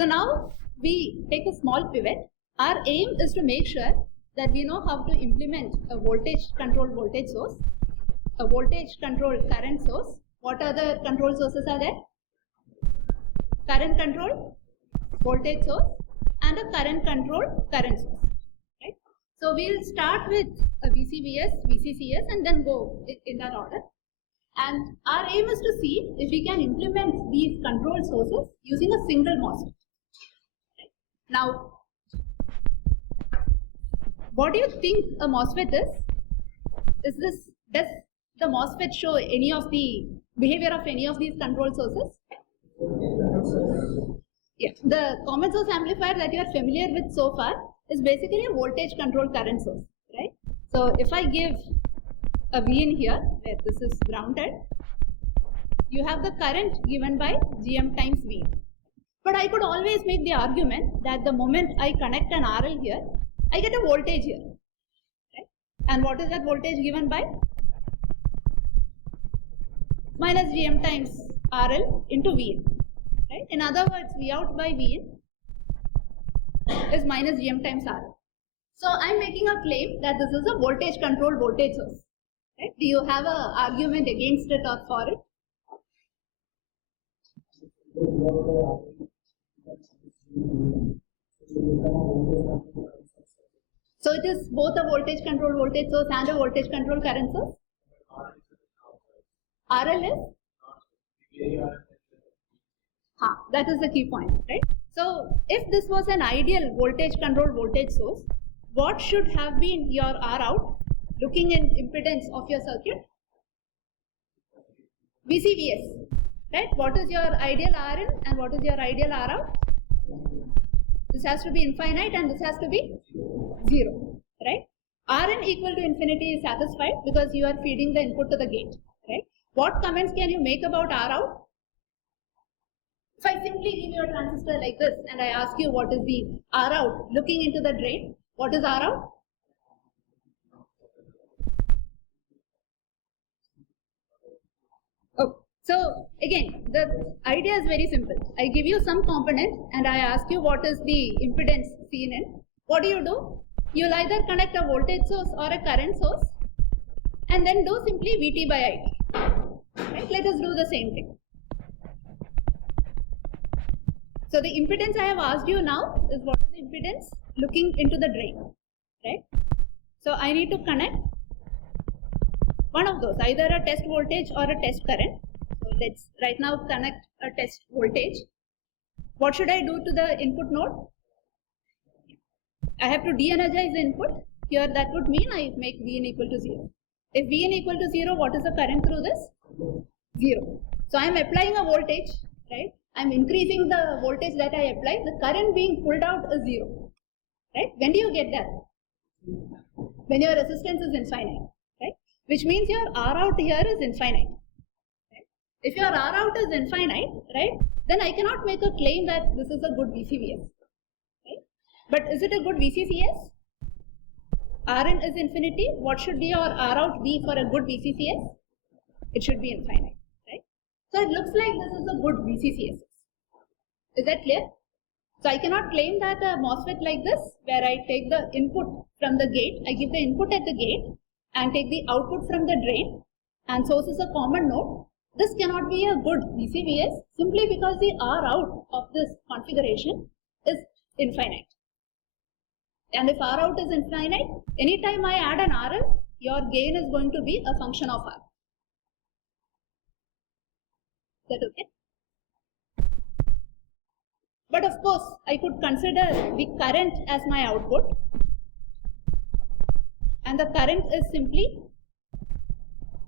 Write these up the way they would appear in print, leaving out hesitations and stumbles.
So now we take a small pivot. Our aim is to make sure that we know how to implement a voltage controlled voltage source, a voltage controlled current source. What other control sources are there? Current controlled voltage source and a current controlled current source. Right? So we'll start with a VCVS, VCCS, and then go in that order. And our aim is to see if we can implement these control sources using a single MOSFET. Right? Now, what do you think a MOSFET is? Does the MOSFET show any of the behavior of any of these control sources? Yeah, the common source amplifier that you are familiar with so far is basically a voltage controlled current source, right? So if I give a Vin here, where this is grounded, you have the current given by Gm times Vin. But I could always make the argument that the moment I connect an RL here, I get a voltage here. Right? And what is that voltage given by? Minus Gm times RL into Vin. Right? In other words, V out by Vin is minus Gm times RL. So I'm making a claim that this is a voltage controlled voltage source. Right? Do you have an argument against it or for it? So it is both a voltage controlled voltage source and a voltage controlled current source? RL is? That is the key point, right? So if this was an ideal voltage controlled voltage source, what should have been your R out looking in impedance of your circuit? VCVS, right? What is your ideal R in and what is your ideal R out? This has to be infinite and this has to be 0, right? Rn equal to infinity is satisfied because you are feeding the input to the gate, right? What comments can you make about R out? If I simply give you a transistor like this and I ask you what is the R out looking into the drain, what is R out? Oh, so again, the idea is very simple. I give you some component and I ask you what is the impedance seen in. What do? You'll either connect a voltage source or a current source and then do simply Vt by It. Right? Let us do the same thing. So the impedance I have asked you now is what is the impedance looking into the drain, right? So I need to connect one of those, either a test voltage or a test current. So let's right now connect a test voltage. What should I do to the input node? I have to de-energize the input. Here that would mean I make Vn equal to 0. If Vn equal to 0, what is the current through this? 0. So I am applying a voltage, right? I am increasing the voltage that I apply. The current being pulled out is 0. Right? When do you get that? When your resistance is infinite. Right? Which means your R out here is infinite. Right? If your R out is infinite, right, then I cannot make a claim that this is a good VCVS. Right? But is it a good VCCS? Rn is infinity. What should be your R out be for a good VCCS? It should be infinite. Right? So it looks like this is a good VCCS. Is that clear? So I cannot claim that a MOSFET like this, where I take the input from the gate, I give the input at the gate and take the output from the drain, and source is a common node. This cannot be a good VCVS simply because the R out of this configuration is infinite. And if R out is infinite, anytime I add an RL, your gain is going to be a function of R. Is that okay? But of course, I could consider the current as my output, and the current is simply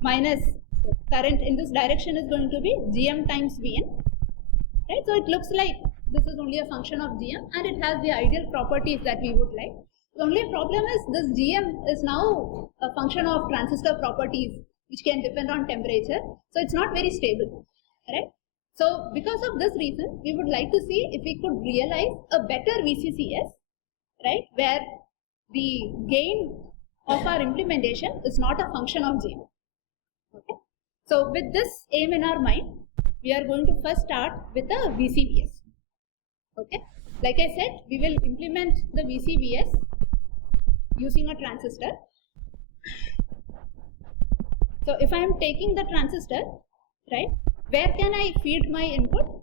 minus, so current in this direction is going to be Gm times Vn, right? So it looks like this is only a function of Gm and it has the ideal properties that we would like. The only problem is this Gm is now a function of transistor properties which can depend on temperature, so it's not very stable, right? So because of this reason, we would like to see if we could realize a better VCCS, right, where the gain of our implementation is not a function of Gm. Okay. So with this aim in our mind, we are going to first start with a VCVS. Okay, like I said, we will implement the VCVS using a transistor. So if I am taking the transistor, right, where can I feed my input?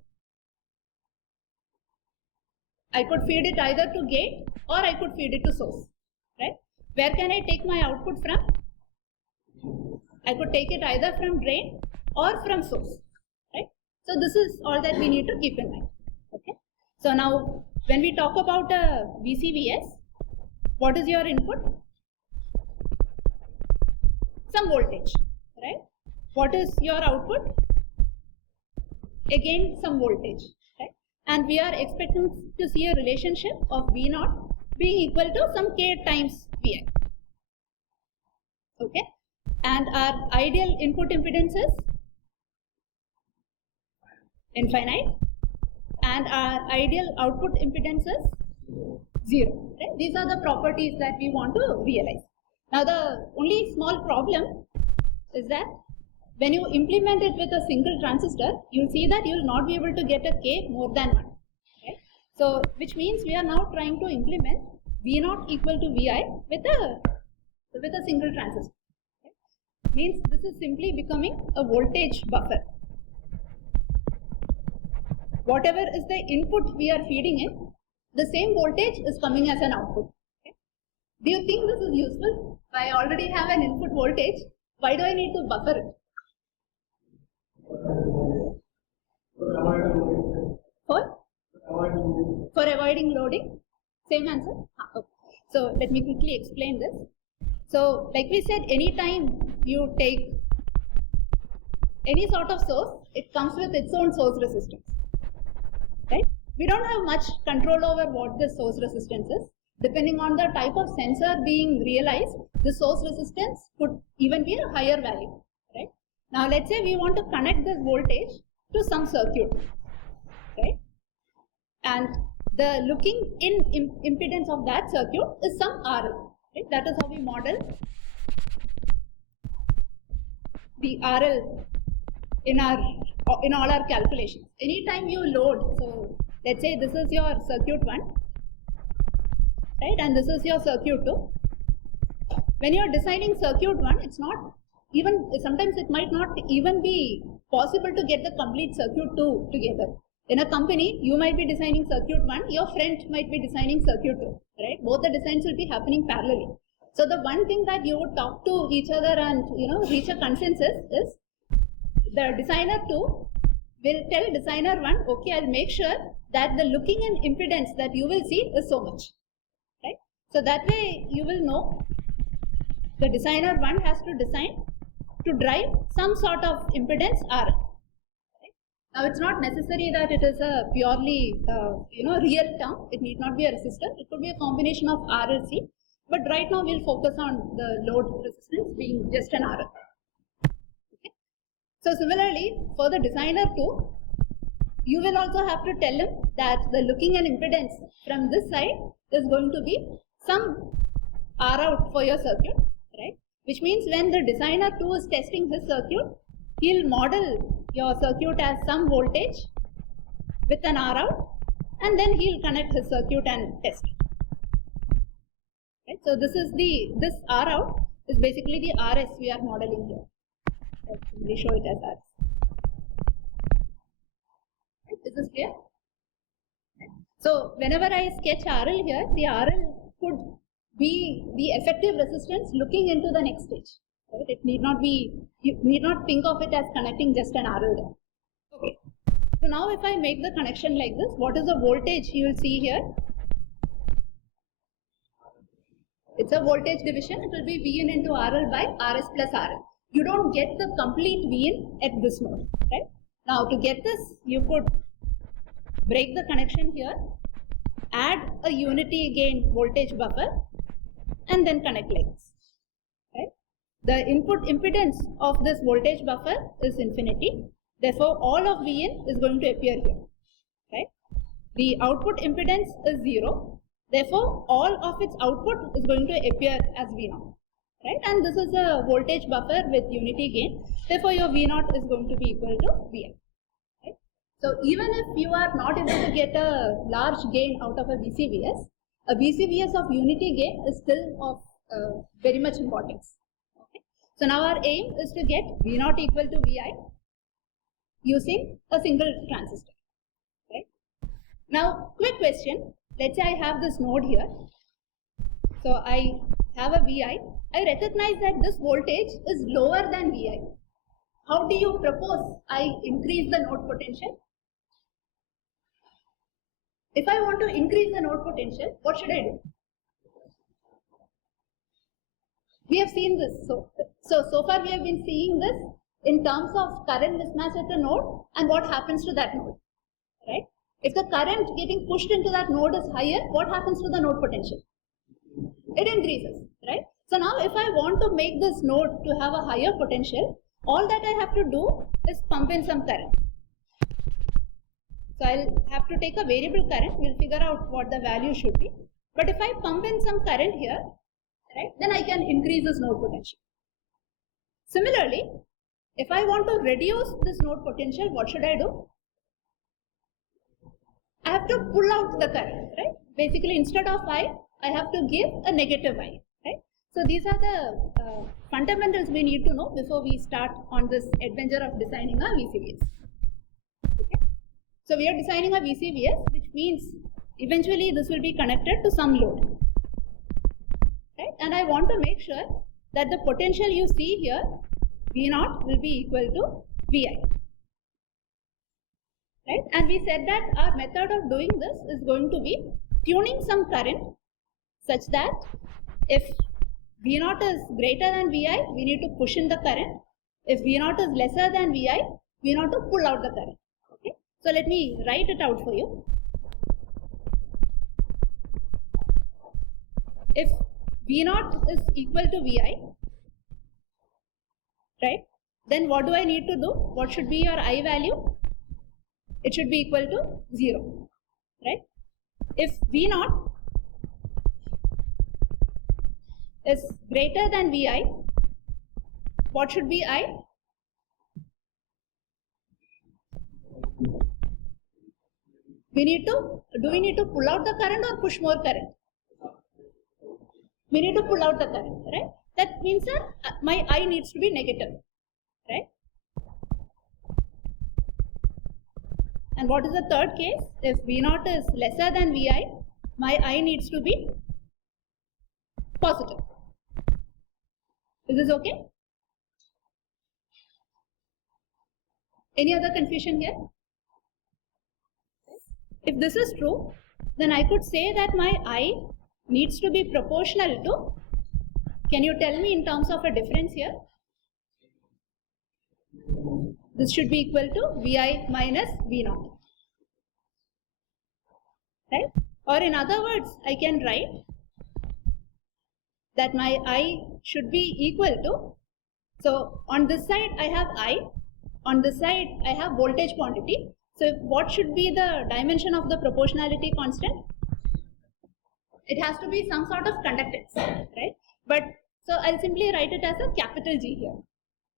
I could feed it either to gate or I could feed it to source, right? Where can I take my output from? I could take it either from drain or from source, right? So this is all that we need to keep in mind, okay? So now when we talk about a VCVS, what is your input? Some voltage, right? What is your output? Again, some voltage, right? And we are expecting to see a relationship of V0 being equal to some K times Vi, okay? And our ideal input impedance is infinite, and our ideal output impedance is 0, right? These are the properties that we want to realize. Now the only small problem is that when you implement it with a single transistor, you'll see that you'll not be able to get a K more than 1. Right? So, which means we are now trying to implement V0 equal to Vi with a single transistor. Right? Means this is simply becoming a voltage buffer. Whatever is the input we are feeding in, the same voltage is coming as an output. Okay? Do you think this is useful? I already have an input voltage. Why do I need to buffer it? For avoiding loading? Same answer? Okay. So let me quickly explain this. So like we said, anytime you take any sort of source, it comes with its own source resistance. Right? We don't have much control over what the source resistance is. Depending on the type of sensor being realized, the source resistance could even be a higher value. Right? Now let's say we want to connect this voltage to some circuit, right? And the looking in impedance of that circuit is some RL. Right? That is how we model the RL in all our calculations. Anytime you load, so let's say this is your circuit 1, right? And this is your circuit 2. When you are designing circuit 1, it's not even, sometimes it might not even be possible to get the complete circuit 2 together. In a company, you might be designing circuit 1, your friend might be designing circuit 2, right? Both the designs will be happening parallelly. So the one thing that you would talk to each other and reach a consensus is the designer 2 will tell designer 1, okay, I'll make sure that the looking in impedance that you will see is so much, right? So that way you will know the designer 1 has to design to drive some sort of impedance R. Right? Now it's not necessary that it is a purely real term. It need not be a resistor. It could be a combination of RLC. But right now we'll focus on the load resistance being just an RL. Okay? So similarly, for the designer 2, you will also have to tell him that the looking and impedance from this side is going to be some R out for your circuit, right? Which means when the designer 2 is testing his circuit, he'll model your circuit as some voltage with an R out, and then he'll connect his circuit and test it. Right? So this R out is basically the RS we are modeling here. Let's simply show it as RS. Right? Is this clear? So whenever I sketch RL here, the RL could be the effective resistance looking into the next stage. Right? It need not be, you need not think of it as connecting just an RL there. Okay. So now if I make the connection like this, what is the voltage you will see here? It's a voltage division. It will be Vin into RL by RS plus RL. You don't get the complete Vin at this node, right? Now to get this, you could break the connection here, add a unity gain voltage buffer, and then connect like this, right? The input impedance of this voltage buffer is infinity. Therefore, all of Vin is going to appear here, right? The output impedance is 0. Therefore, all of its output is going to appear as V0, right? And this is a voltage buffer with unity gain. Therefore, your V0 is going to be equal to Vi. Right? So even if you are not able to get a large gain out of a VCVS of unity gain is still of very much importance. Okay. So now our aim is to get V0 equal to Vi using a single transistor. Right? Now, quick question. Let's say I have this node here. So I have a Vi. I recognize that this voltage is lower than Vi. How do you propose I increase the node potential? If I want to increase the node potential, what should I do? We have seen this. So far we have been seeing this in terms of current mismatch at the node and what happens to that node. Right? If the current getting pushed into that node is higher, what happens to the node potential? It increases, right? So now if I want to make this node to have a higher potential, all that I have to do is pump in some current. So I'll have to take a variable current, we'll figure out what the value should be. But if I pump in some current here, right, then I can increase this node potential. Similarly, if I want to reduce this node potential, what should I do? I have to pull out the current, right? Basically, instead of I have to give a negative I, right? So these are the fundamentals we need to know before we start on this adventure of designing a VCVS. Okay? So we are designing a VCVS, which means eventually this will be connected to some load, right? And I want to make sure that the potential you see here, V0, will be equal to Vi. Right? And we said that our method of doing this is going to be tuning some current such that if V0 is greater than Vi, we need to push in the current. If V0 is lesser than Vi, we need to pull out the current. Okay? So let me write it out for you. If V0 is equal to Vi, right, then what do I need to do? What should be your I value? It should be equal to 0, right? If V0 is greater than Vi, what should be I? Do we need to pull out the current or push more current? We need to pull out the current, right? That means that my I needs to be negative, right? And what is the third case? If V0 is lesser than Vi, my I needs to be positive. Is this okay? Any other confusion here? If this is true, then I could say that my I needs to be proportional to, can you tell me in terms of a difference here? This should be equal to Vi minus V0. Right? Or in other words, I can write that my I should be equal to, so on this side I have I, on this side I have voltage quantity. So what should be the dimension of the proportionality constant? It has to be some sort of conductance, right? But so I'll simply write it as a capital G here.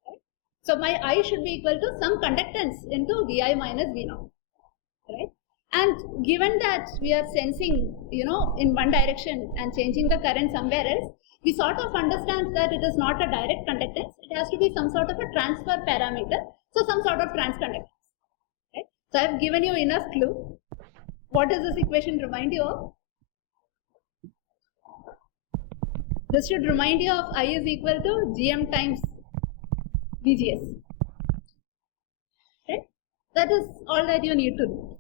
Right? So my I should be equal to some conductance into Vi minus V0, right? And given that we are sensing, in one direction and changing the current somewhere else, we sort of understand that it is not a direct conductance. It has to be some sort of a transfer parameter. So some sort of transconductance. Right? So I have given you enough clue. What does this equation remind you of? This should remind you of I is equal to Gm times VGS. Right? That is all that you need to do.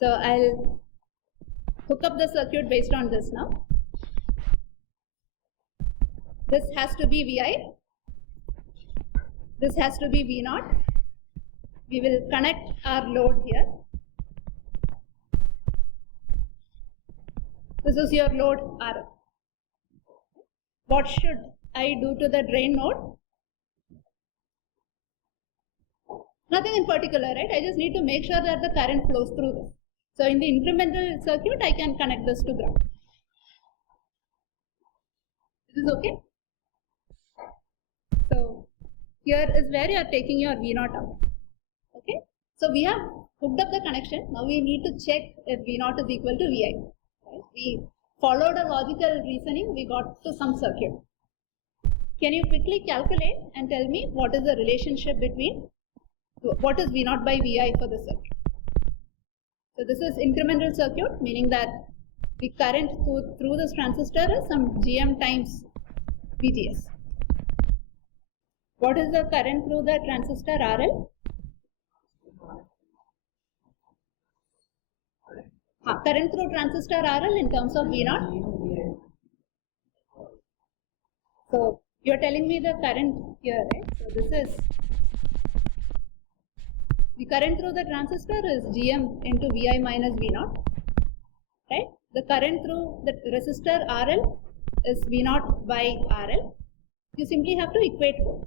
So I'll hook up the circuit based on this now. This has to be Vi. This has to be V0. We will connect our load here. This is your load R. What should I do to the drain node? Nothing in particular, right? I just need to make sure that the current flows through this. So in the incremental circuit, I can connect this to ground. Is this okay? So here is where you are taking your V0 out. Okay. So we have hooked up the connection. Now we need to check if V0 is equal to Vi. Right? We followed a logical reasoning. We got to some circuit. Can you quickly calculate and tell me what is the relationship between what is V0 by Vi for the circuit? So this is incremental circuit, meaning that the current through this transistor is some Gm times VGS. What is the current through the transistor RL? Current through transistor RL in terms of V0. So you're telling me the current here, right? So this is the current through the transistor is Gm into Vi minus V0, right? The current through the resistor RL is V0 by RL. You simply have to equate both.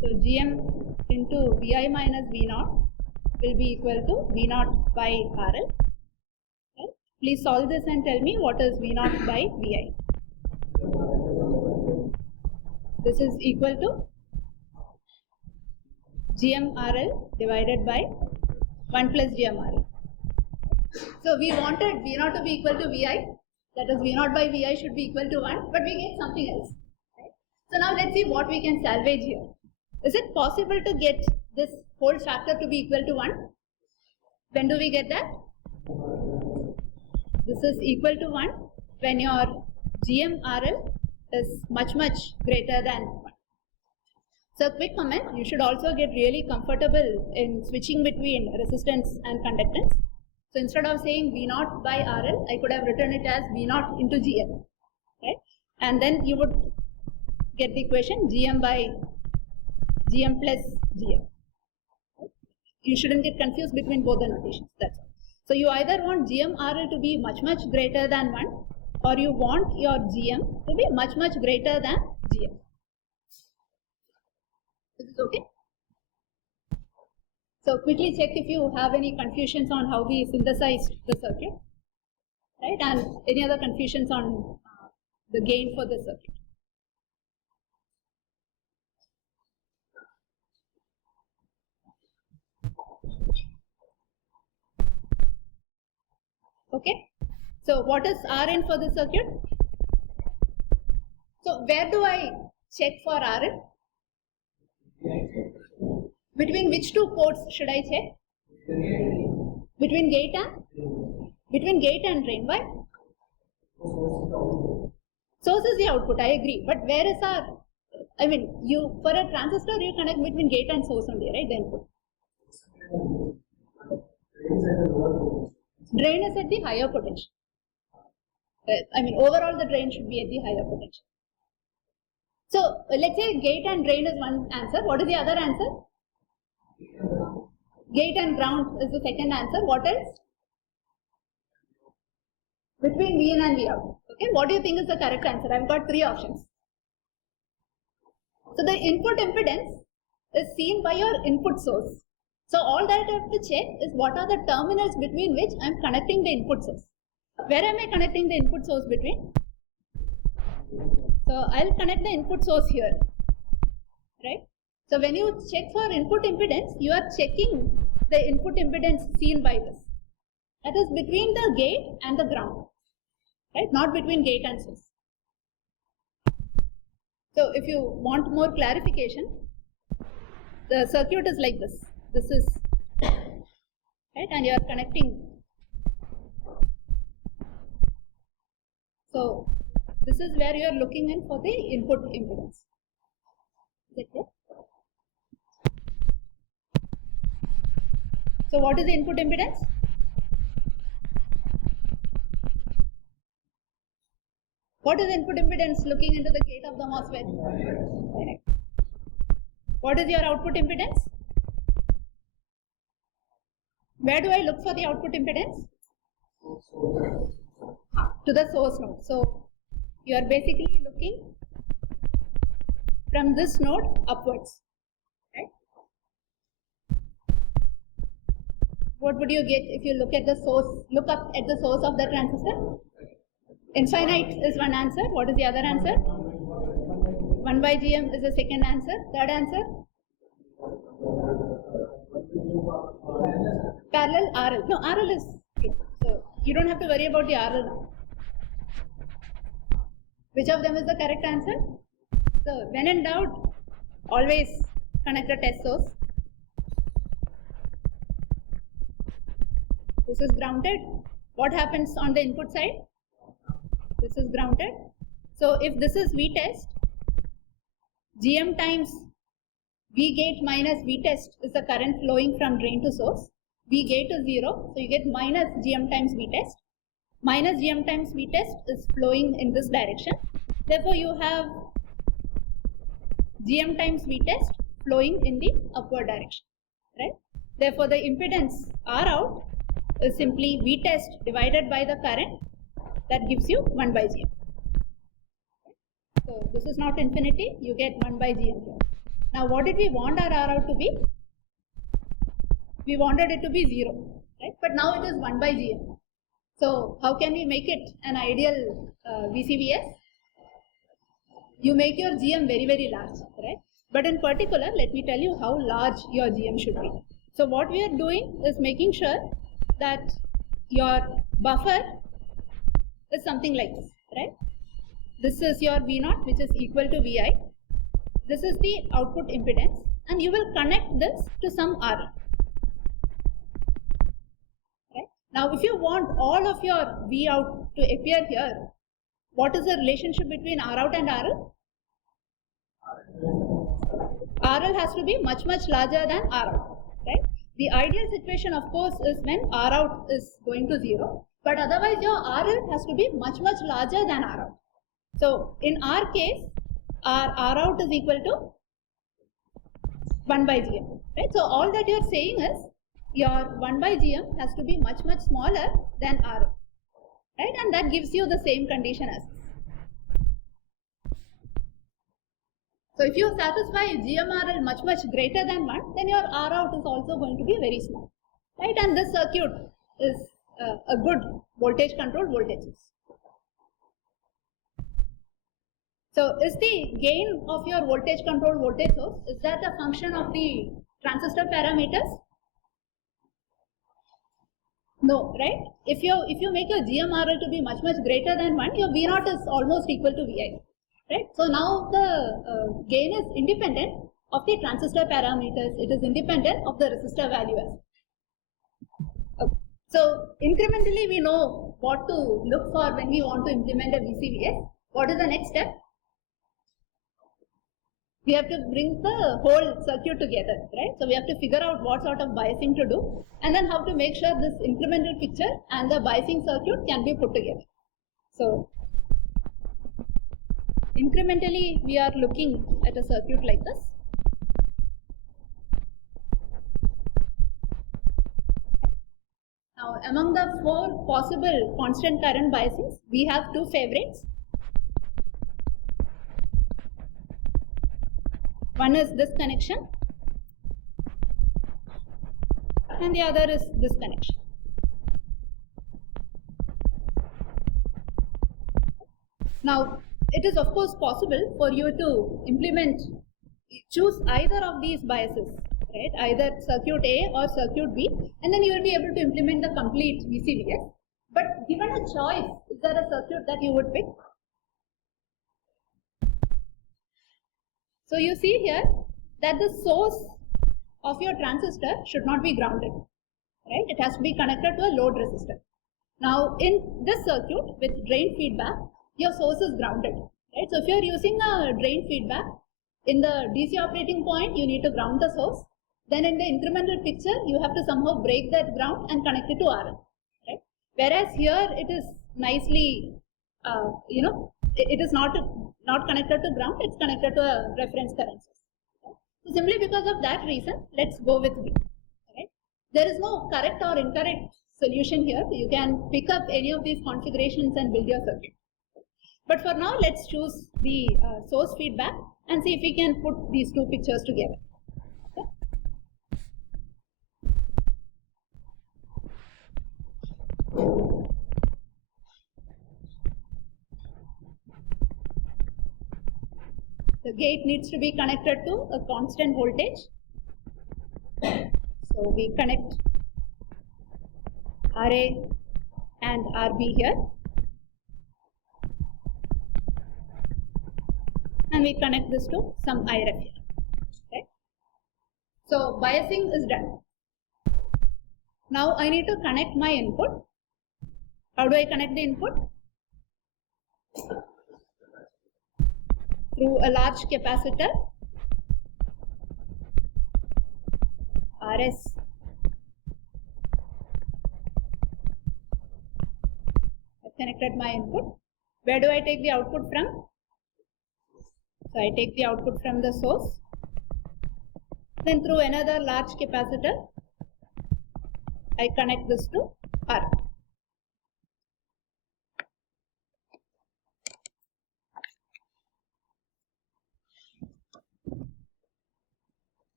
So Gm into Vi minus V0 will be equal to V0 by RL. Right? Please solve this and tell me what is V0 by Vi. This is equal to GMRL divided by 1 plus GMRL. So we wanted V0 to be equal to Vi, that is V0 by Vi should be equal to 1, but we get something else. Right? So now let's see what we can salvage here. Is it possible to get this whole factor to be equal to 1? When do we get that? This is equal to 1 when your GMRL is much greater than 1. So quick comment, you should also get really comfortable in switching between resistance and conductance. So instead of saying V0 by RL, I could have written it as V0 into GM, right? And then you would get the equation GM by GM plus GM. Right? You shouldn't get confused between both the notations, that's all. So you either want GMRL to be much greater than 1, or you want your GM to be much greater than GM. Is this okay? So quickly check if you have any confusions on how we synthesized the circuit, right? And any other confusions on the gain for the circuit. Okay. So what is Rn for the circuit? So where do I check for Rn? Between which two ports should I check? Between gate and drain. Why? Source is the output, I agree. But where is our, for a transistor you connect between gate and source only, right? The input. Drain is at the higher potential. Overall the drain should be at the higher potential. So let's say gate and drain is one answer. What is the other answer? Gate and ground is the second answer. What else? Between V in and V out. Okay, what do you think is the correct answer? I've got 3 options. So the input impedance is seen by your input source. So all that I have to check is what are the terminals between which I am connecting the input source. Where am I connecting the input source between? So I'll connect the input source here, right? So when you check for input impedance, you are checking the input impedance seen by this. That is between the gate and the ground, right? Not between gate and source. So if you want more clarification, the circuit is like this. This is, right? And you are connecting. So this is where you are looking in for the input impedance. Is that clear? So what is the input impedance? What is input impedance looking into the gate of the MOSFET? What is your output impedance? Where do I look for the output impedance? To the source node. So you are basically looking from this node upwards. Right? What would you get if you look at the source, look up at the source of the transistor? Infinite is one answer. What is the other answer? 1 by Gm is the second answer. Third answer? Parallel RL. No, RL is true. So you don't have to worry about the RL now. Which of them is the correct answer? So when in doubt, always connect a test source. This is grounded. What happens on the input side? This is grounded. So if this is VTest, GM times VGate minus VTest is the current flowing from drain to source. VGate is 0, so you get minus GM times VTest. Minus GM times VTest is flowing in this direction. Therefore, you have GM times Vtest flowing in the upward direction, right? Therefore, the impedance R out is simply Vtest divided by the current, that gives you 1 by GM. So this is not infinity, you get 1 by GM here. Now what did we want our R out to be? We wanted it to be 0, right? But now it is 1 by GM. So how can we make it an ideal VCVS? You make your GM very, very large, right? But in particular, let me tell you how large your GM should be. So what we are doing is making sure that your buffer is something like this, right? This is your V0, which is equal to Vi. This is the output impedance, and you will connect this to some R. Right? Now, if you want all of your V out to appear here, what is the relationship between R out and RL? RL has to be much, much larger than R out, right? The ideal situation, of course, is when R out is going to 0, but otherwise your RL has to be much, much larger than R out. So in our case, our R out is equal to 1 by GM, right? So all that you are saying is your 1 by GM has to be much, much smaller than RL, right? And that gives you the same condition as this. So if you satisfy GMRL much, much greater than 1, then your R out is also going to be very small, right? And this circuit is a good voltage controlled voltage source. So is the gain of your voltage controlled voltage source, is that a function of the transistor parameters? No, right? If you make your GMRL to be much, much greater than 1, your V0 is almost equal to Vi. Right? So now the gain is independent of the transistor parameters. It is independent of the resistor value as well. Okay. So incrementally we know what to look for when we want to implement a VCVS. What is the next step? We have to bring the whole circuit together, right? So we have to figure out what sort of biasing to do, and then how to make sure this incremental picture and the biasing circuit can be put together. So incrementally, we are looking at a circuit like this. Now, among the 4 possible constant current biasings, we have 2 favorites. One is this connection, and the other is this connection. Now, it is of course possible for you to choose either of these biases, right? Either circuit A or circuit B, and then you will be able to implement the complete VCVS. But given a choice, is there a circuit that you would pick? So you see here that the source of your transistor should not be grounded, right? It has to be connected to a load resistor. Now in this circuit with drain feedback, your source is grounded, right? So if you are using a drain feedback, in the DC operating point, you need to ground the source. Then in the incremental picture, you have to somehow break that ground and connect it to RL, right? Whereas here it is nicely, it is not connected to ground, it's connected to a reference current source. Right? So simply because of that reason, let's go with B. Right? There is no correct or incorrect solution here. You can pick up any of these configurations and build your circuit. But for now, let's choose the source feedback and see if we can put these 2 pictures together. Okay? The gate needs to be connected to a constant voltage. So So we connect RA and RB here, and we connect this to some IRF here. Right? So biasing is done. Now I need to connect my input. How do I connect the input? Through a large capacitor, RS. I've connected my input. Where do I take the output from? So I take the output from the source. Then through another large capacitor, I connect this to R.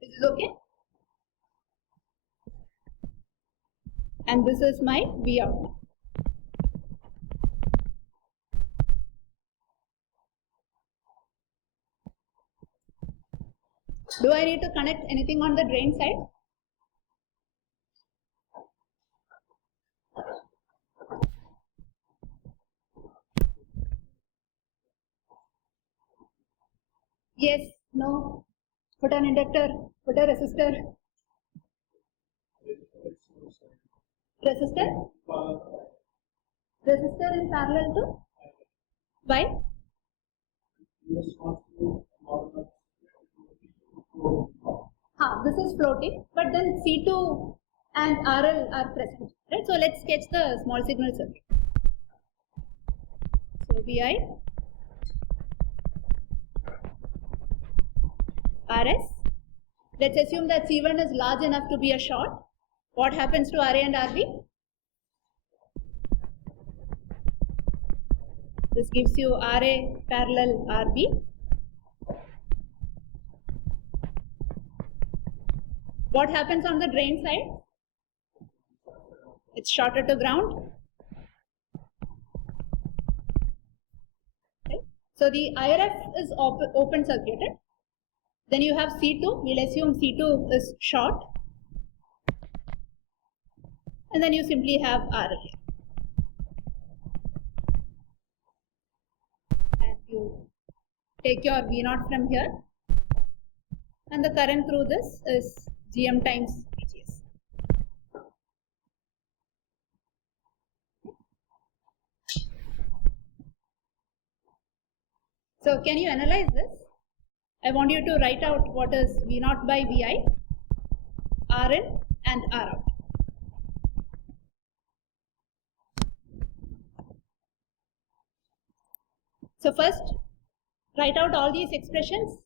This is okay? And this is my V out. Do I need to connect anything on the drain side? Yes, no. Put an inductor, put a resistor. Resistor? Resistor in parallel to? Why? This is floating, but then C2 and RL are present. Right? So let's sketch the small signal circuit. So Vi, RS. Let's assume that C1 is large enough to be a short. What happens to RA and RB? This gives you RA parallel RB. What happens on the drain side? It's shorted to ground. Okay. So the IRF is open circuited. Then you have C2. We'll assume C2 is short. And then you simply have RL here. And you take your V0 from here. And the current through this is Gm times VGS. So can you analyze this? I want you to write out what is V0 by Vi, Rn and Rout. So first, write out all these expressions,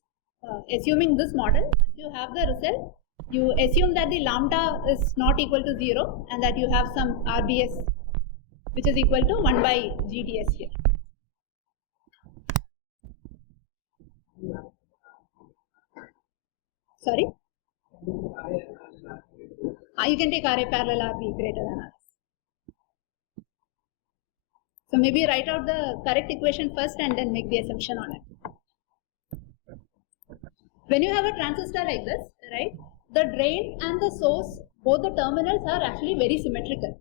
assuming this model. Once you have the result, you assume that the lambda is not equal to 0 and that you have some RBS which is equal to 1 by GDS here. Sorry? You can take RA parallel RB greater than RS. So maybe write out the correct equation first and then make the assumption on it. When you have a transistor like this, right, the drain and the source, both the terminals are actually very symmetrical.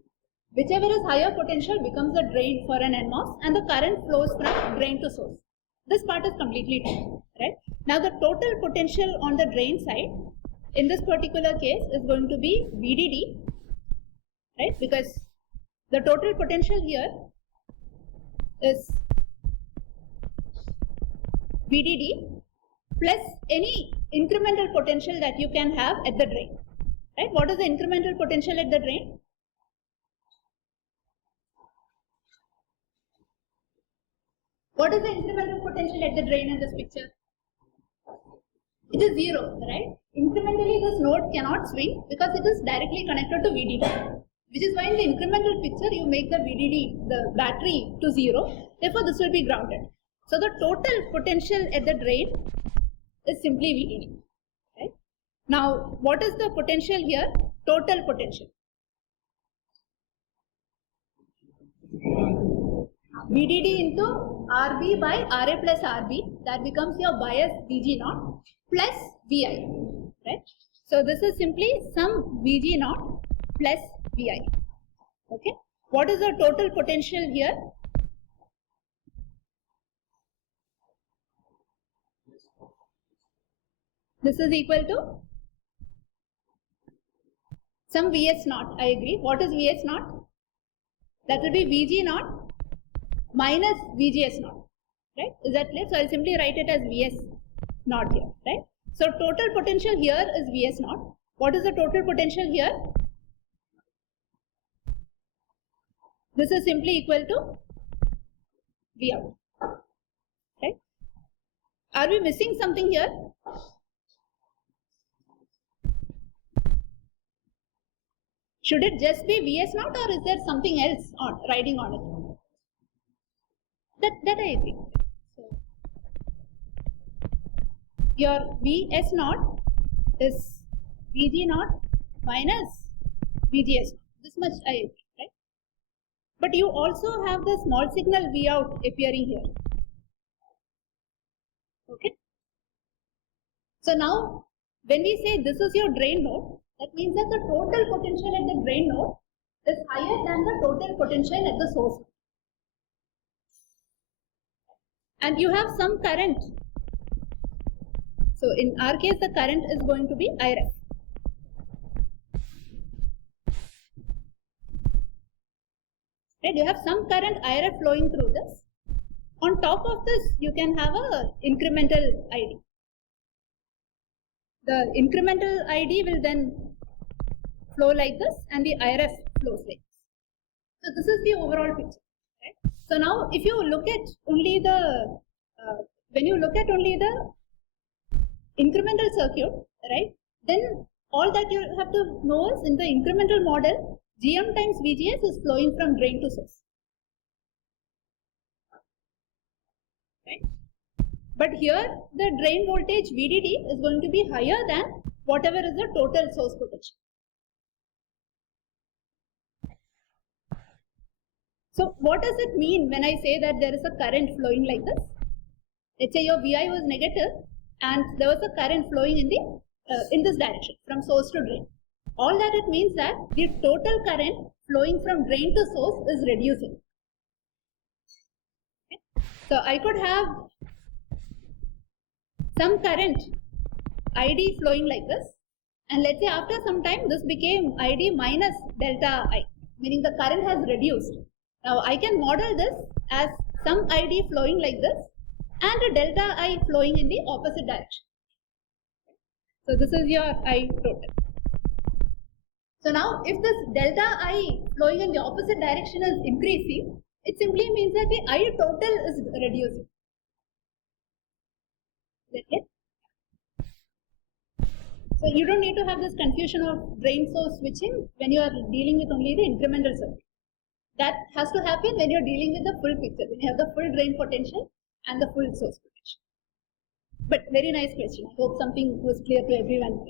Whichever is higher potential becomes the drain for an NMOS and the current flows from drain to source. This part is completely true, right? Now the total potential on the drain side in this particular case is going to be VDD, right? Because the total potential here is VDD plus any incremental potential that you can have at the drain, right? What is the incremental potential at the drain? What is the incremental potential at the drain in this picture? It is 0, right? Incrementally this node cannot swing because it is directly connected to VDD. Which is why in the incremental picture you make the VDD, the battery, to 0. Therefore this will be grounded. So the total potential at the drain is simply VDD. Right? Now what is the potential here? Total potential. VDD into RB by RA plus RB, that becomes your bias VG0 plus VI. right? So this is simply some Vg naught plus Vi. Okay. What is the total potential here? This is equal to some Vs naught. I agree. What is Vs naught? That will be Vg naught minus Vgs naught. Right? Is that clear? So I'll simply write it as Vs naught here. Right? So total potential here is Vs naught. What is the total potential here? This is simply equal to V out. Right? Are we missing something here? Should it just be Vs naught, or is there something else riding on it? That I agree. So your Vs naught is Vg naught minus Vgs. This much I agree, right? But you also have the small signal V out appearing here. Okay. So now when we say this is your drain node, that means that the total potential at the drain node is higher than the total potential at the source. And you have some current. So in our case, the current is going to be IRF. Right? You have some current IRF flowing through this. On top of this, you can have a incremental ID. The incremental ID will then flow like this, and the IRF flows like this. So this is the overall picture. Right? So now, if you look at only the when you look at only the incremental circuit, right? Then all that you have to know is in the incremental model, Gm times Vgs is flowing from drain to source. Right? But here the drain voltage VDD is going to be higher than whatever is the total source potential. So what does it mean when I say that there is a current flowing like this? Let's say your Vi was negative and there was a current flowing in this direction from source to drain. All that it means that the total current flowing from drain to source is reducing. Okay? So I could have some current ID flowing like this, and let's say after some time this became ID minus delta I, meaning the current has reduced. Now I can model this as some ID flowing like this and a delta I flowing in the opposite direction. So this is your I total. So now if this delta I flowing in the opposite direction is increasing, it simply means that the I total is reducing. Is that it? So you don't need to have this confusion of drain source switching when you are dealing with only the incremental circuit. That has to happen when you're dealing with the full picture, when you have the full drain potential and the full source potential. But very nice question. I hope something was clear to everyone.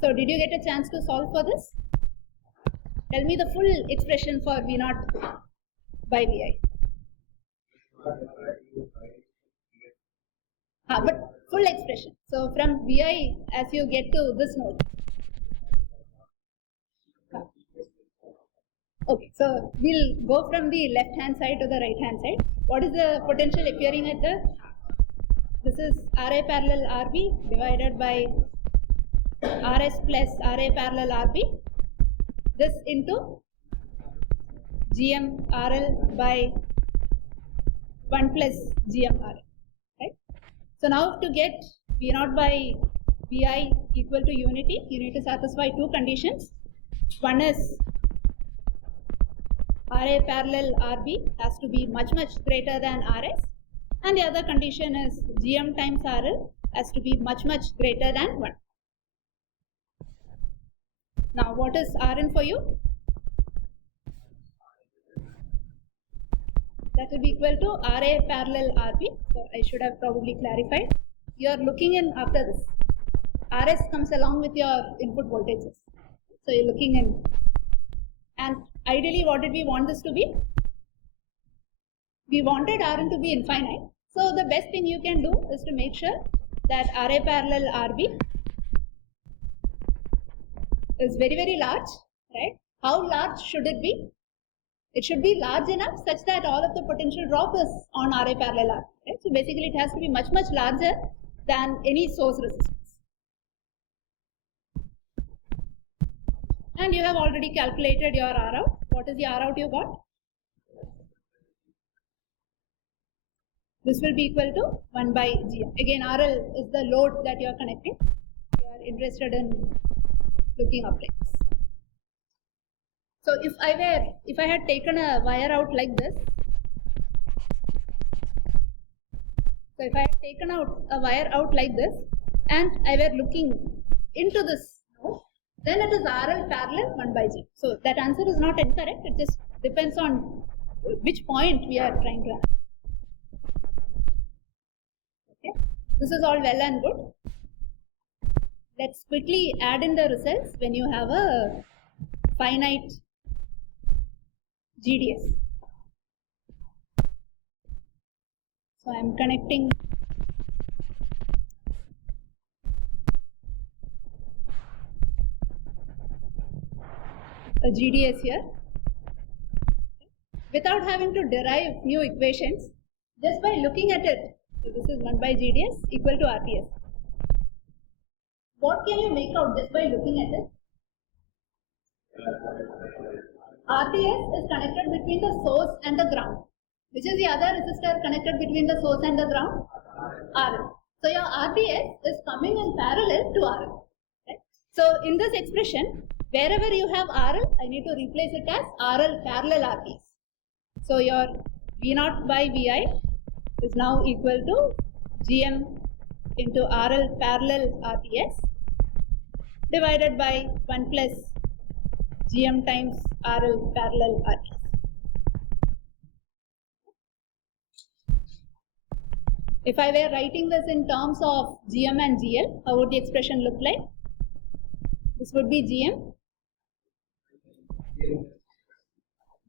So did you get a chance to solve for this? Tell me the full expression for V naught by Vi. But full expression. So from Vi as you get to this node. Okay, so we'll go from the left hand side to the right hand side. What is the potential appearing at the? This is Ra parallel Rb divided by Rs plus Ra parallel Rb. This into Gm RL by 1 plus Gm RL. Right? So now to get V naught by Vi equal to unity, you need to satisfy two conditions. One is Ra parallel Rb has to be much greater than Rs, and the other condition is Gm times RL has to be much greater than 1. Now what is Rn for you? That will be equal to Ra parallel Rb. So I should have probably clarified. You are looking in after this. Rs comes along with your input voltages. So you're looking in. And ideally what did we want this to be? We wanted Rn to be infinite. So the best thing you can do is to make sure that Ra parallel Rb is very, very large, right? How large should it be? It should be large enough such that all of the potential drop is on Ra parallel Rb, right? So basically it has to be much, much larger than any source resistance. And you have already calculated your R out. What is the R out you got? This will be equal to 1 by Gm. Again, RL is the load that you are connecting. You are interested in looking up like this. So if I had taken a wire out like this, so if I had taken out a wire out like this and I were looking into this node, then it is RL parallel 1 by G. So that answer is not incorrect. It just depends on which point we are trying to have. Okay, this is all well and good. Let's quickly add in the results when you have a finite GDS. So I am connecting a GDS here without having to derive new equations, just by looking at it. So this is 1 by GDS equal to RTS. What can you make out just by looking at it? RTS is connected between the source and the ground. Which is the other resistor connected between the source and the ground? RL. So your RTS is coming in parallel to RL. Right? So in this expression, wherever you have RL, I need to replace it as RL parallel RTS. So your V0 by Vi is now equal to Gm into RL parallel RTS divided by 1 plus Gm times RL parallel RTS. If I were writing this in terms of Gm and Gl, how would the expression look like? This would be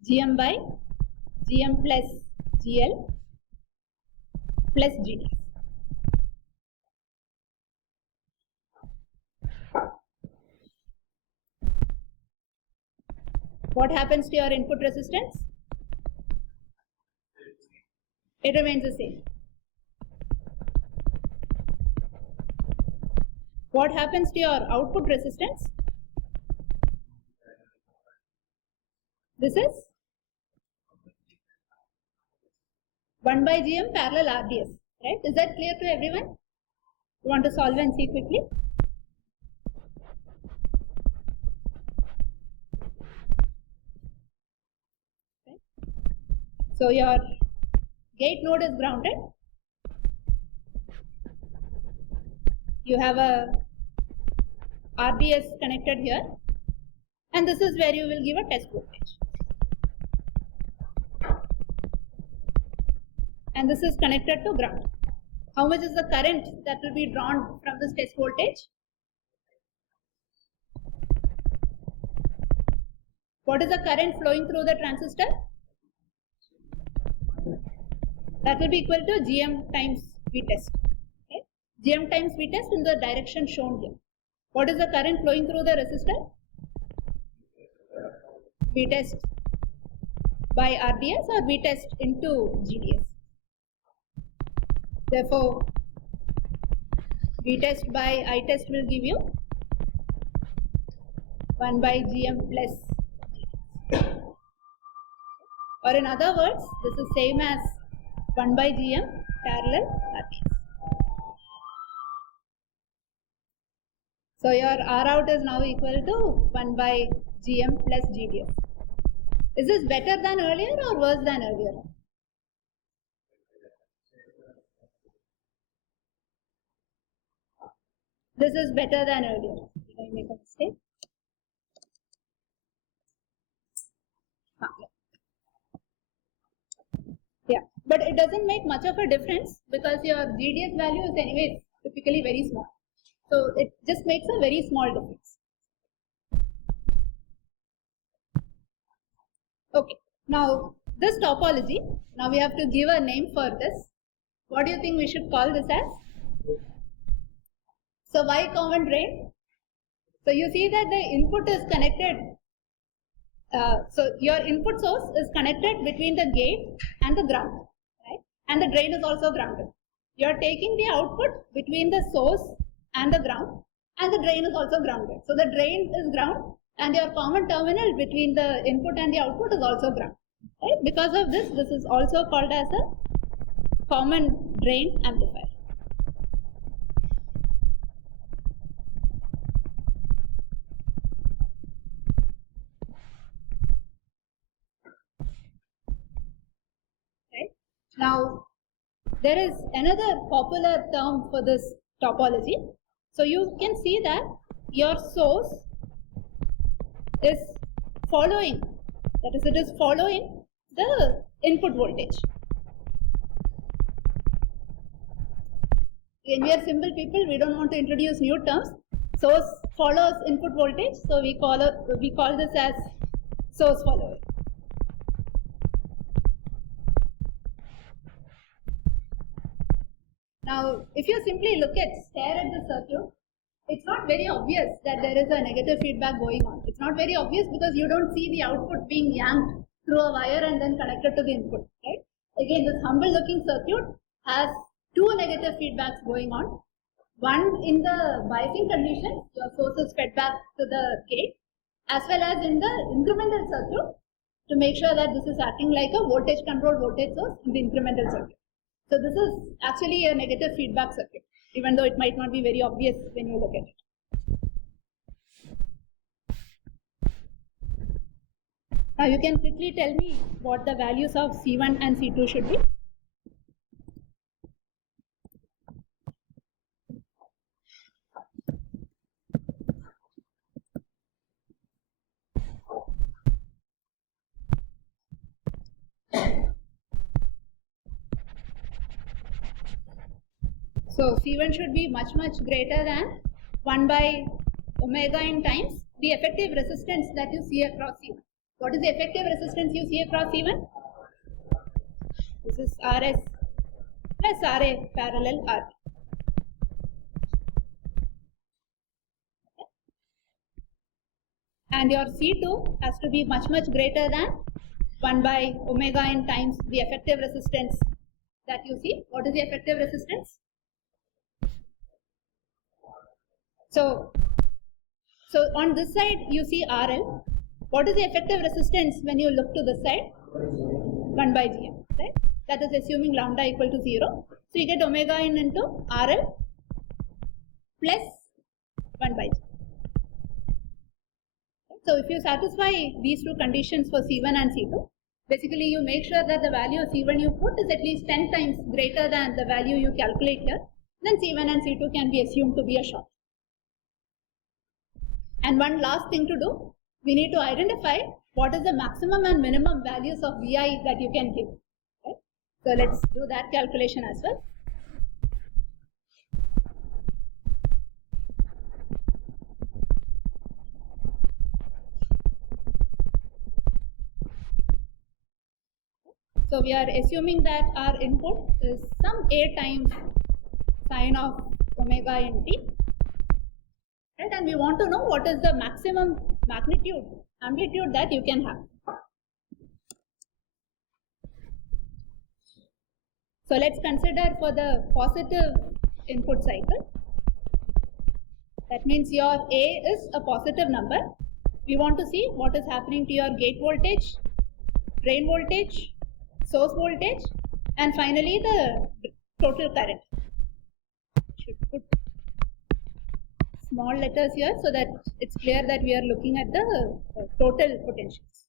Gm by Gm plus Gl plus GD. What happens to your input resistance? It remains the same. What happens to your output resistance? This is 1 by Gm parallel RDS, right? Is that clear to everyone? You want to solve and see quickly? Okay. So your gate node is grounded. You have a RDS connected here, and this is where you will give a test voltage. And this is connected to ground. How much is the current that will be drawn from this test voltage? What is the current flowing through the transistor? That will be equal to Gm times Vtest. Okay? Gm times Vtest in the direction shown here. What is the current flowing through the resistor? Vtest by RDS or Vtest into GDS. Therefore, Vtest by Itest will give you 1 by Gm plus GDS. Or in other words, this is same as 1 by Gm parallel RDS. So your R out is now equal to 1 by Gm plus GDS. Is this better than earlier or worse than earlier? This is better than earlier. Did I make a mistake? Yeah, but it doesn't make much of a difference because your GDS value is anyways typically very small. So it just makes a very small difference. Okay, now this topology, now we have to give a name for this. What do you think we should call this as? So why common drain? So you see that the input is connected. So your input source is connected between the gate and the ground, right? And the drain is also grounded. You are taking the output between the source and the ground, and the drain is also grounded. So the drain is ground, and your common terminal between the input and the output is also ground. Right? Because of this, this is also called as a common drain amplifier. Right? Now, there is another popular term for this topology. So you can see that your source is following, that is, it is following the input voltage. Again, we are simple people, we don't want to introduce new terms. Source follows input voltage, so we call this as source follower. Now, if you simply stare at the circuit, it's not very obvious that there is a negative feedback going on. It's not very obvious because you don't see the output being yanked through a wire and then connected to the input, right? Again, this humble looking circuit has two negative feedbacks going on. One in the biasing condition, your source is fed back to the gate, as well as in the incremental circuit to make sure that this is acting like a voltage controlled voltage source in the incremental circuit. So this is actually a negative feedback circuit, even though it might not be very obvious when you look at it. Now you can quickly tell me what the values of C1 and C2 should be. So C1 should be much greater than 1 by omega in times the effective resistance that you see across C1. What is the effective resistance you see across C1? This is Rs plus Ra parallel R. And your C2 has to be much greater than 1 by omega in times the effective resistance that you see. What is the effective resistance? So on this side you see RL. What is the effective resistance when you look to this side? 1 by Gm, right? That is assuming lambda equal to 0. So you get omega in into RL plus 1 by Gm. So if you satisfy these two conditions for C1 and C2, basically you make sure that the value of C1 you put is at least 10 times greater than the value you calculate here, then C1 and C2 can be assumed to be a short. And one last thing to do, we need to identify what is the maximum and minimum values of Vi that you can give. Right? So let's do that calculation as well. So we are assuming that our input is some A times sine of omega in t. Right? And we want to know what is the maximum magnitude, amplitude that you can have. So let's consider for the positive input cycle. That means your A is a positive number. We want to see what is happening to your gate voltage, drain voltage, source voltage, and finally the total current. Should put small letters here so that it's clear that we are looking at the total potentials.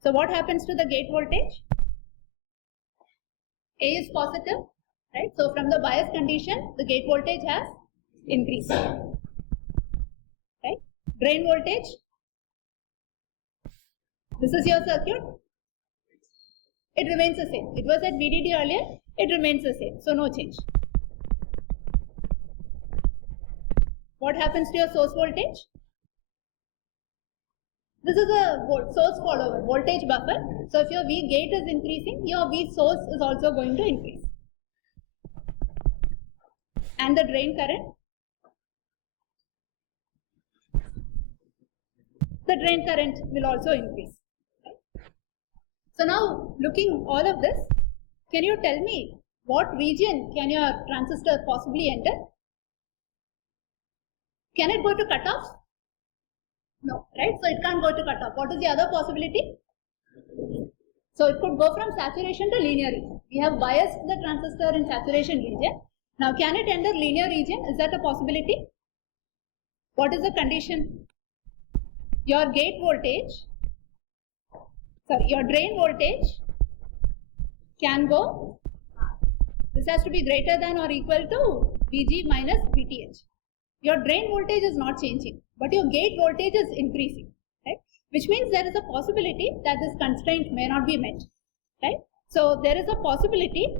So what happens to the gate voltage? A is positive, right? So from the bias condition, the gate voltage has increased, right? Drain voltage. This is your circuit. It remains the same. It was at VDD earlier. It remains the same. So no change. What happens to your source voltage? This is a source follower, voltage buffer. So if your V gate is increasing, your V source is also going to increase. And the drain current? The drain current will also increase. So now, looking all of this, can you tell me what region can your transistor possibly enter? Can it go to cutoff? No, right? So it can't go to cutoff. What is the other possibility? So it could go from saturation to linear region. We have biased the transistor in saturation region. Now, can it enter linear region? Is that a possibility? What is the condition? Your gate voltage, your drain voltage can go. This has to be greater than or equal to Vg minus Vth. Your drain voltage is not changing, but your gate voltage is increasing, right? Which means there is a possibility that this constraint may not be met, right? So there is a possibility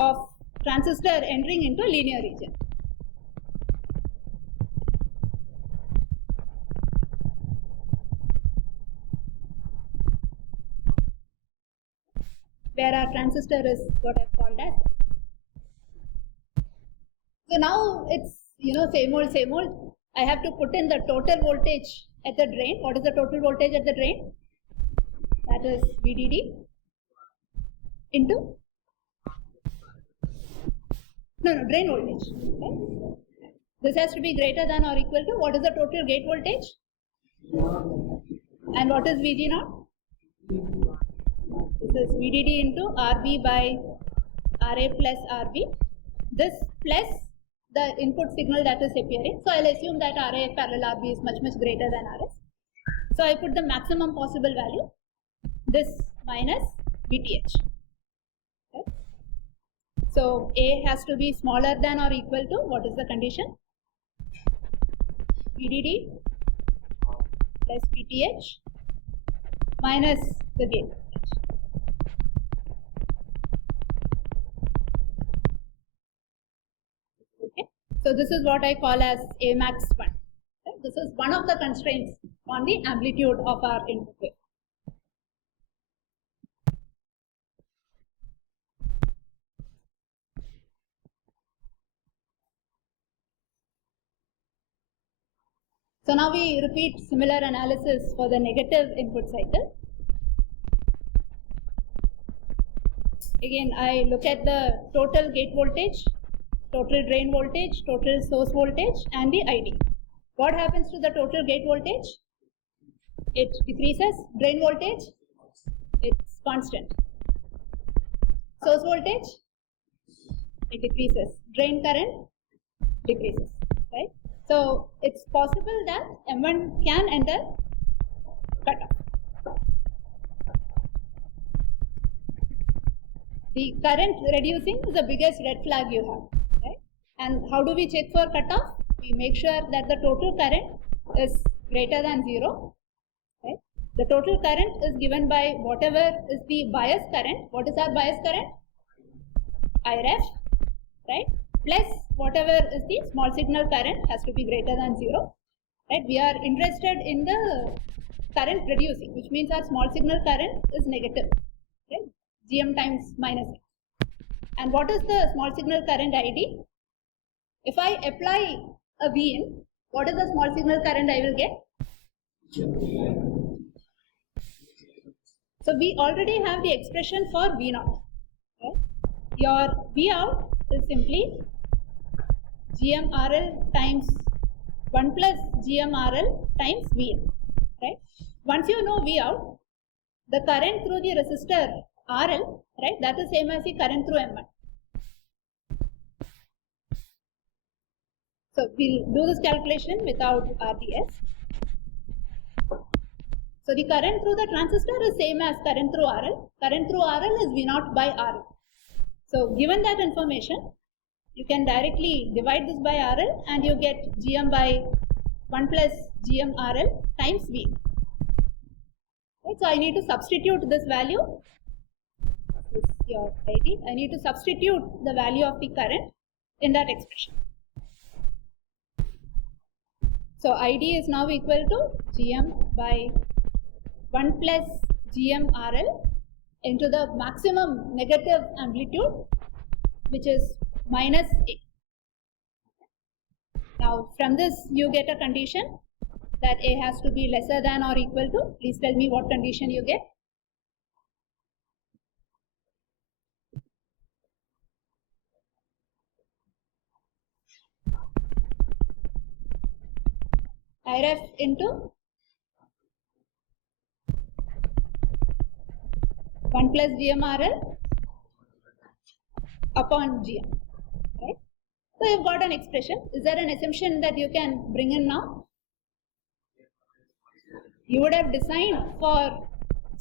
of transistor entering into linear region. Where our transistor is what I've called as. So now it's, same old. I have to put in the total voltage at the drain. What is the total voltage at the drain? That is VDD into drain voltage. Okay? This has to be greater than or equal to what is the total gate voltage? And what is VG naught? This is VDD into RB by RA plus RB. This plus the input signal that is appearing. So I'll assume that RA parallel RB is much greater than RS. So I put the maximum possible value. This minus VTH. Okay. So A has to be smaller than or equal to what is the condition? VDD plus VTH minus the gate voltage. Okay. So this is what I call as A max 1. Okay. This is one of the constraints on the amplitude of our input wave. So now we repeat similar analysis for the negative input cycle. Again, I look at the total gate voltage, total drain voltage, total source voltage, and the ID. What happens to the total gate voltage? It decreases. Drain voltage? It's constant. Source voltage? It decreases. Drain current? Decreases. Right? So it's possible that M1 can enter cutoff. The current reducing is the biggest red flag you have. Right? And how do we check for cutoff? We make sure that the total current is greater than 0. Right? The total current is given by whatever is the bias current. What is our bias current? IREF. Right? Plus whatever is the small signal current has to be greater than 0. Right? We are interested in the current reducing, which means our small signal current is negative. Okay? GM times minus X. And what is the small signal current ID? If I apply a V in, what is the small signal current I will get? So we already have the expression for V naught. Okay? Your V out is simply GMRL times 1 plus GMRL times Vin. Right? Once you know V out, the current through the resistor RL, right, that is same as the current through M1. So we'll do this calculation without RDS. So the current through the transistor is same as current through RL. Current through RL is V0 by RL. So given that information, you can directly divide this by RL and you get GM by 1 plus GM RL times V. Right, so I need to substitute this value. This is your ID. I need to substitute the value of the current in that expression. So ID is now equal to Gm by 1 plus Gm RL into the maximum negative amplitude, which is minus A. Now from this you get a condition that A has to be lesser than or equal to. Please tell me what condition you get. IRF into 1 plus GMRL upon GM, right? So you've got an expression. Is there an assumption that you can bring in now? You would have designed for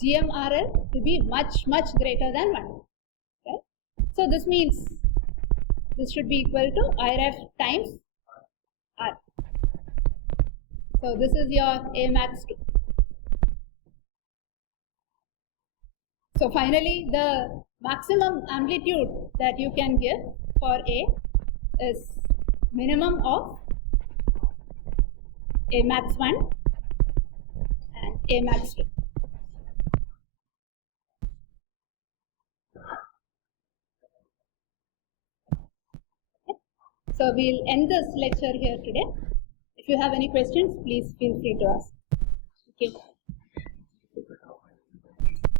GMRL to be much, much greater than 1, right? So this means this should be equal to IRF times R. So this is your A max 2. So finally, the maximum amplitude that you can give for A is minimum of A max 1 and A max 2. Okay. So we'll end this lecture here today. If you have any questions, please feel free to ask. Thank you.